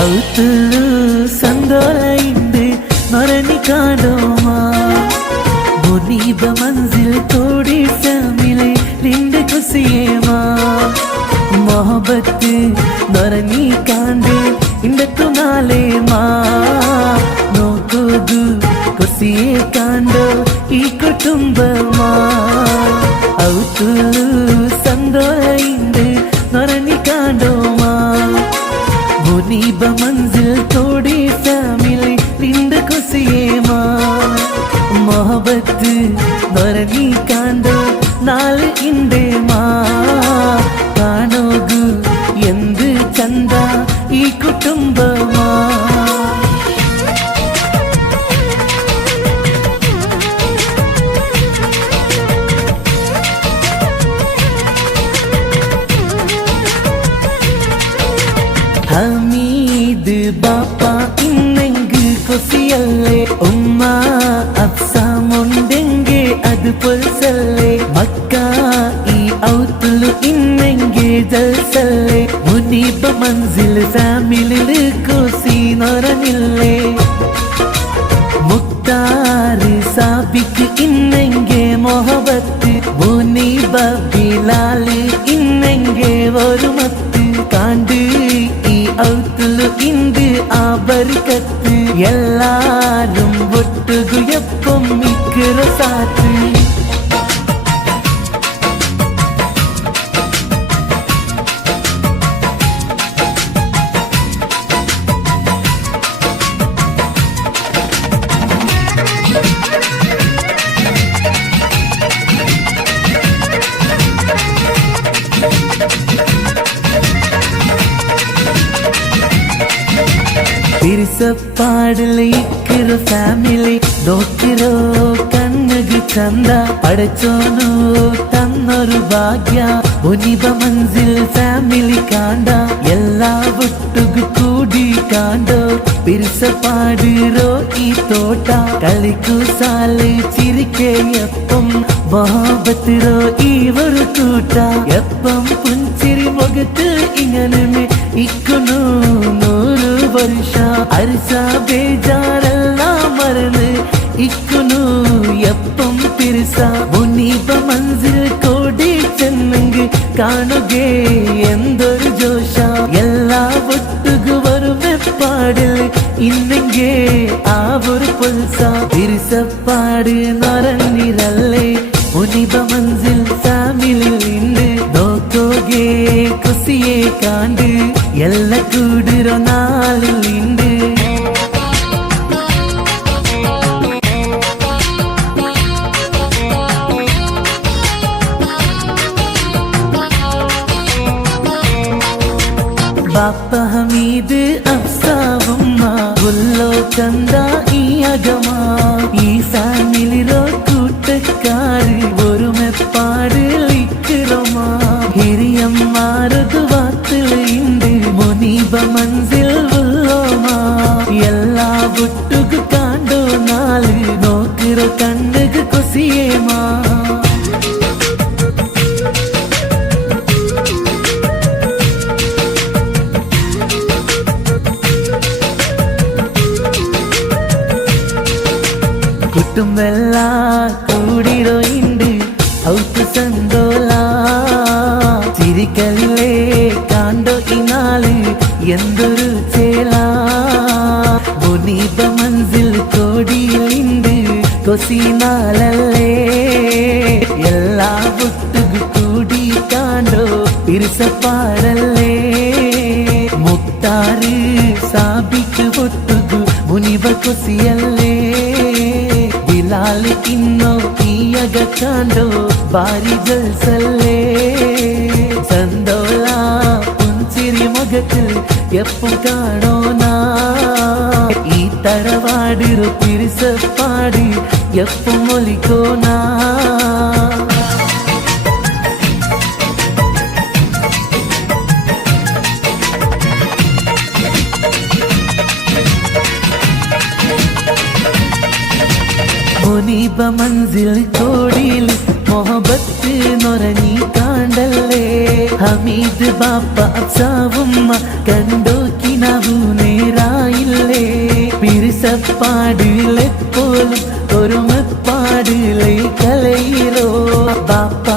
ഔത്തുള്ളു സന്തോളയുണ്ട് നൊരനി കാണോമാ Muneeba Manzil Todi family ലിണ്ട് കുസിയേമാ ಮೊಹಬತ್ ನೊರನಿ ಕಾಂಡೆ ಇಂಡತ್ತು ನಾಳೆ ಮಾ ನೋಕೋದು ಖುಷಿಯೇ ಕಾಂಡೋ ಈ ಕುಟುಂಬ ಮಾ ಔತು ಸಂದೋಯಿಂದ ನೊರನಿ ಕಾಂಡೋ ಮಾ ಮುನೀಬ ಮಂಜಿಲ್ ತೋಡಿ ಫ್ಯಾಮಿಲಿ ಲಿಂದ ಖುಷಿಯೇ ಮಾ ಮೊಹಬತ್ ನೊರನಿ ಕಾಂಡೋ ನಾಳೆ ಇಂಡೆ ಮಾ ಕಾಣೋಗು ಎಂದು ಚಂದ ಈ ಕುಟುಂಬಮಾ ഹമീദ് ബാപ്പ ഇന്നെങ്ക് കൊസിയല്ലേ ഉമ്മ അഫ്സാമുണ്ടെങ്കെ അത് പൊൽസല്ലേ മക്ക ഈ ഔത്തുള്ളു ഇന്നെങ്കെ ജൽസല്ലേ മുനീബ മൻസിൽ ഫാമിലില് കൊസി നൊരനില്ലേ മുക്താറ് സാബിക്ക് ഇന്നെങ്കെ മൊഹബത്ത് മുനീബ ബിലാല് ഇന്നെങ്കെ ഒരു മത്ത് കാണ്ട് ഈ ഔത്തുള്ളു ഇന്ത് ആ ബർക്കത്ത് എല്ലാരും ഒട്ടുകു എപ്പം മിക്കറ സാത്ത് തിരിച്ചപ്പാടിലേക്കൊരു ഫാമിലി നോക്കിരോ കണ്ണുകു ചന്ത പടച്ചോനു തന്നൊരു ഭാഗ്യ മുനീബ മൻസിൽ ഫാമിലി കാണ്ട എല്ലാ ഒട്ടുകു കൂടി കാണ്ടോ പിരിച്ചപ്പാടിരോ ഈ തോട്ട കളിക്കു സാല് ചിരിക്കെ എപ്പം മൊഹബത്തിരോ ഈ ഒരു കൂട്ട എപ്പം പുഞ്ചിരി മുഖത്ത് ഇങ്ങനെ ഇക്കുന്നു നൂറ് വർഷ അരിസ ബേജാറെല്ലാം മറന്ന് ഇക്കുന്നു എപ്പം പിരിസ മുനീബ മൻസിൽ കോടി ചെന്നെങ്ക് കാണുകേ എന്തൊരു ജോഷ എല്ലാ ഒട്ടുകു വരും എപ്പാടിൽ ഇന്നെങ്കെ ആ ഒരു പൊൽസ തിരിച്ചപ്പാട് നൊരന്നിരല്ലേ മുനീബ മൻസിൽ ഫാമിലിൽ ഇന്ന് നോക്കോകേ കുസിയെ കാണ്ട് ಎಲ್ಲ ಕೂಡಿರೋ ನಾಳಿಂದು ബാപ്പ ഹമീദ് അഫ്സാവുമ്മ ഉള്ളോ ചന്ത ഈ അകമാ ഈ ഫാമിലിരോ കൂട്ടക്കാര് ഒരു മെപ്പാട് ലിക്കിറോമാ ഹിരിയമ്മാരത് വാത്തിലുണ്ട് മുനീബ മൻസിൽ ഉള്ളോമാ എല്ലാ ഒട്ടുകു കാണ്ടോ നാല് നോക്കിറോ കണ്ണുകു കൊസിയേമാ കുട്ടുമ്പെല്ല കൂടിരോ ഉണ്ട് ഔത്ത് സന്തോല ചിരിക്കലില്ലേ കാണ്ടോ ഈ നാള് എന്തൊരു ചേല മുനീബ മൻസിൽ കോടിയിലുണ്ട് കൊസി നാളല്ലേ എല്ലാ ഒട്ടുകു കൂടി കാണ്ടോ പിരിസപ്പാടല്ലേ മുക്താറ് സാബിക്ക് ഒട്ടുകു മുനീബ കൊസിയല്ലേ ബിലാൽ ഇന്നോ തീയക കാണ്ടോ ബാരി ജൽസല്ലേ സന്തോള പുഞ്ചിരി മുഖത്തിൽ എപ്പം കാണോനാ ഈ തറവാടിരു പിരിസപ്പാടി എപ്പം ഒലിക്കോനാ മുനീബ മൻസിൽ കോടിയിൽ ಮೊಹಬತ್ ನೊರನಿ ಕಾಂಡಲ್ಲೇ ಹಮೀದ್ ಬಾಪ ಅಫ್ಸಾವುಮ್ಮ ಕಂಡೋಕಿ ನಾವೂನೇ പാടിലെപ്പോഴും ഒരുമപ്പാടിലെ കലയിലോ ബാപ്പ